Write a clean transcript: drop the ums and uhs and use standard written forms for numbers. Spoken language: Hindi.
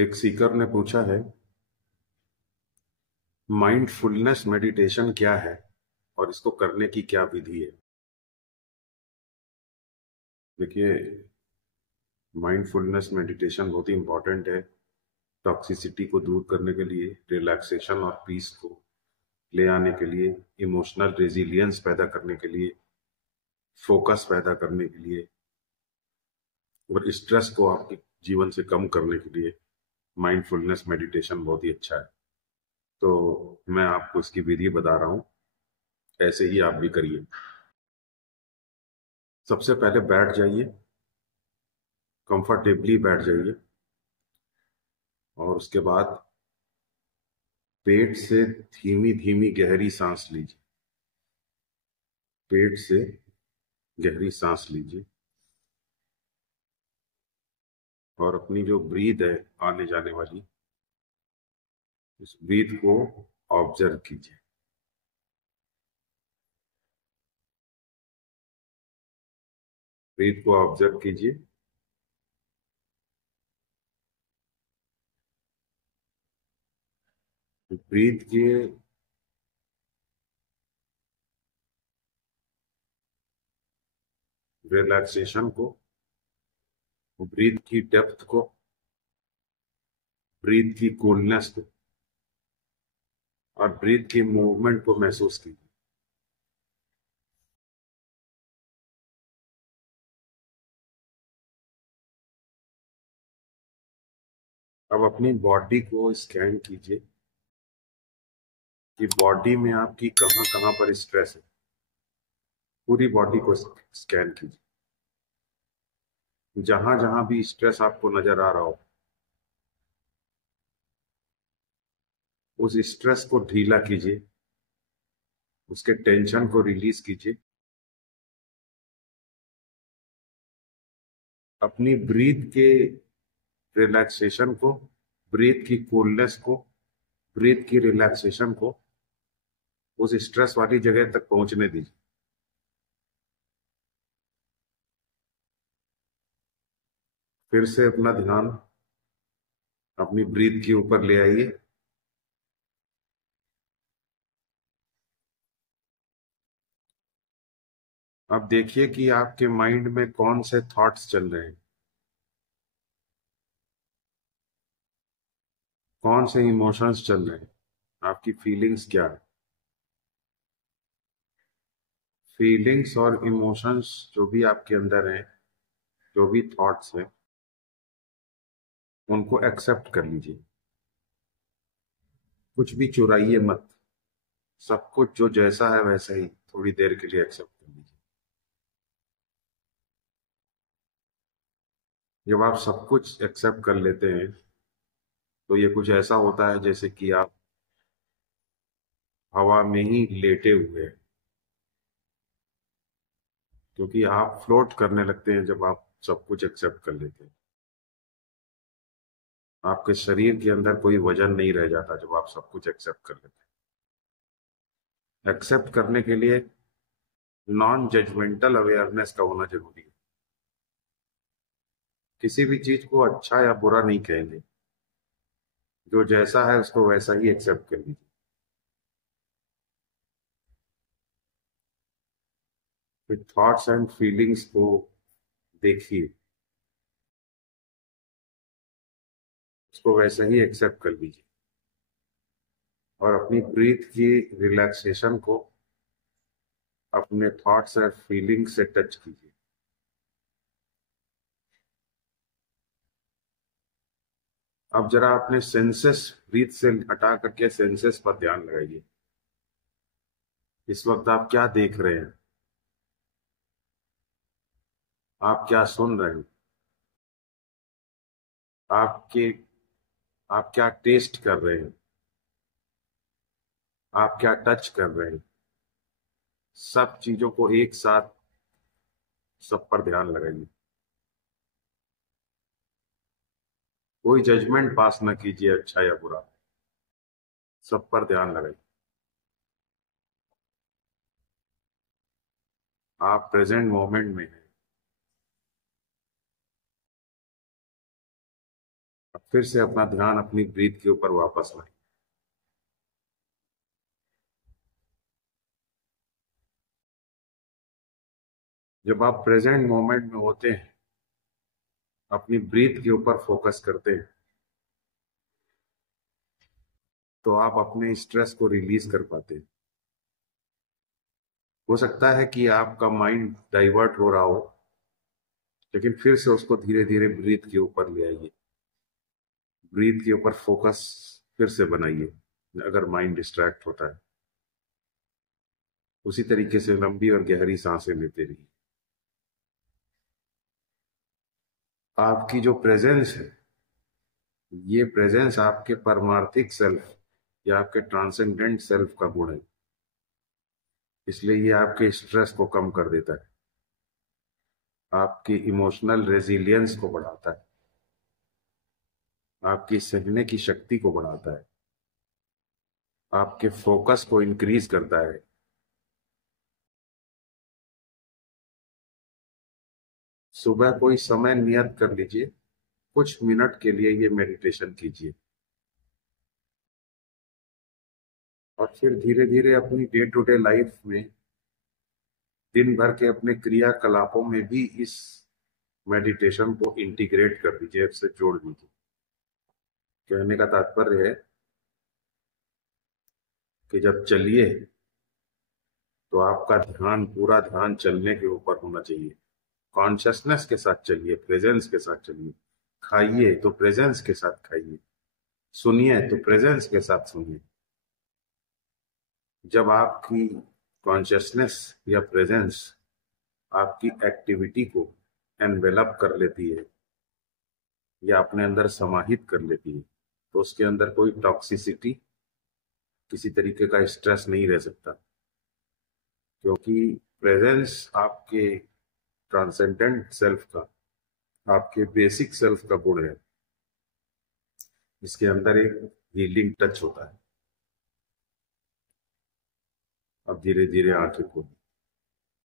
एक सीकर ने पूछा है, माइंडफुलनेस मेडिटेशन क्या है और इसको करने की क्या विधि है। देखिए, माइंडफुलनेस मेडिटेशन बहुत ही इंपॉर्टेंट है टॉक्सिसिटी को दूर करने के लिए, रिलैक्सेशन और पीस को ले आने के लिए, इमोशनल रेजिलियंस पैदा करने के लिए, फोकस पैदा करने के लिए और स्ट्रेस को आपके जीवन से कम करने के लिए माइंडफुलनेस मेडिटेशन बहुत ही अच्छा है। तो मैं आपको इसकी विधि बता रहा हूँ, ऐसे ही आप भी करिए। सबसे पहले बैठ जाइए, कंफर्टेबली बैठ जाइए और उसके बाद पेट से धीमी धीमी गहरी सांस लीजिए। पेट से गहरी सांस लीजिए और अपनी जो ब्रीथ है आने जाने वाली, इस ब्रीथ को ऑब्जर्व कीजिए। ब्रीथ को ऑब्जर्व कीजिए। ब्रीथ के रिलैक्सेशन को, ब्रीथ की डेप्थ को, ब्रीथ की कूलनेस को और ब्रीथ की मूवमेंट को महसूस कीजिए। अब अपनी बॉडी को स्कैन कीजिए कि बॉडी में आपकी कहाँ कहाँ पर स्ट्रेस है। पूरी बॉडी को स्कैन कीजिए। जहां जहां भी स्ट्रेस आपको नजर आ रहा हो, उस स्ट्रेस को ढीला कीजिए, उसके टेंशन को रिलीज कीजिए। अपनी ब्रीथ के रिलैक्सेशन को, ब्रीथ की कूलनेस को, ब्रीथ की रिलैक्सेशन को उस स्ट्रेस वाली जगह तक पहुंचने दीजिए। फिर से अपना ध्यान अपनी ब्रीथ के ऊपर ले आइए। अब देखिए कि आपके माइंड में कौन से थॉट्स चल रहे हैं, कौन से इमोशंस चल रहे हैं, आपकी फीलिंग्स क्या है। फीलिंग्स और इमोशंस जो भी आपके अंदर हैं, जो भी थॉट्स हैं, उनको एक्सेप्ट कर लीजिए। कुछ भी चुराइए मत। सब कुछ जो जैसा है वैसा ही थोड़ी देर के लिए एक्सेप्ट कर लीजिए। जब आप सब कुछ एक्सेप्ट कर लेते हैं तो ये कुछ ऐसा होता है जैसे कि आप हवा में ही लेटे हुए हैं, क्योंकि आप फ्लोट करने लगते हैं जब आप सब कुछ एक्सेप्ट कर लेते हैं। आपके शरीर के अंदर कोई वजन नहीं रह जाता जब आप सब कुछ एक्सेप्ट कर लेते हैं। एक्सेप्ट करने के लिए नॉन जजमेंटल अवेयरनेस का होना जरूरी है। किसी भी चीज को अच्छा या बुरा नहीं कहेंगे, जो जैसा है उसको वैसा ही एक्सेप्ट कर लीजिए। फिर थॉट्स एंड फीलिंग्स को देखिए, उसको वैसे ही एक्सेप्ट कर लीजिए और अपनी ब्रीथ की रिलैक्सेशन को अपने थॉट्स और फीलिंग्स से टच कीजिए। अब जरा अपने सेंसेस, ब्रीथ से हटा करके सेंसेस पर ध्यान लगाइए। इस वक्त आप क्या देख रहे हैं, आप क्या सुन रहे हैं, आपके आप क्या टेस्ट कर रहे हैं, आप क्या टच कर रहे हैं। सब चीजों को एक साथ, सब पर ध्यान लगाइए। कोई जजमेंट पास न कीजिए, अच्छा या बुरा, सब पर ध्यान लगाइए। आप प्रेजेंट मोमेंट में हैं। फिर से अपना ध्यान अपनी ब्रीथ के ऊपर वापस लाएं। जब आप प्रेजेंट मोमेंट में होते हैं, अपनी ब्रीथ के ऊपर फोकस करते हैं, तो आप अपने स्ट्रेस को रिलीज कर पाते हैं। हो सकता है कि आपका माइंड डाइवर्ट हो रहा हो, लेकिन फिर से उसको धीरे धीरे ब्रीथ के ऊपर ले आइए। ब्रीथ के ऊपर फोकस फिर से बनाइए। अगर माइंड डिस्ट्रैक्ट होता है, उसी तरीके से लंबी और गहरी सांसें लेते रहिए। आपकी जो प्रेजेंस है, ये प्रेजेंस आपके परमार्थिक सेल्फ या आपके ट्रांसेंडेंट सेल्फ का गुण है। इसलिए ये आपके स्ट्रेस को कम कर देता है, आपकी इमोशनल रेजिलियंस को बढ़ाता है, आपकी सहने की शक्ति को बढ़ाता है, आपके फोकस को इंक्रीज करता है। सुबह कोई समय नियत कर लीजिए, कुछ मिनट के लिए ये मेडिटेशन कीजिए, और फिर धीरे धीरे अपनी डे टू डे लाइफ में, दिन भर के अपने क्रियाकलापों में भी इस मेडिटेशन को इंटीग्रेट कर दीजिए, इससे जोड़ दीजिए। कहने का तात्पर्य है कि जब चलिए तो आपका ध्यान, पूरा ध्यान चलने के ऊपर होना चाहिए। कॉन्शियसनेस के साथ चलिए, प्रेजेंस के साथ चलिए। खाइए तो प्रेजेंस के साथ खाइए, सुनिए तो प्रेजेंस के साथ सुनिए। जब आपकी कॉन्शियसनेस या प्रेजेंस आपकी एक्टिविटी को एनवेलप कर लेती है या अपने अंदर समाहित कर लेती है, तो उसके अंदर कोई टॉक्सिसिटी, किसी तरीके का स्ट्रेस नहीं रह सकता, क्योंकि प्रेजेंस आपके ट्रांसेंडेंट सेल्फ का, आपके बेसिक सेल्फ का गुण है। इसके अंदर एक हीलिंग टच होता है। अब धीरे धीरे आंखें खोलिए।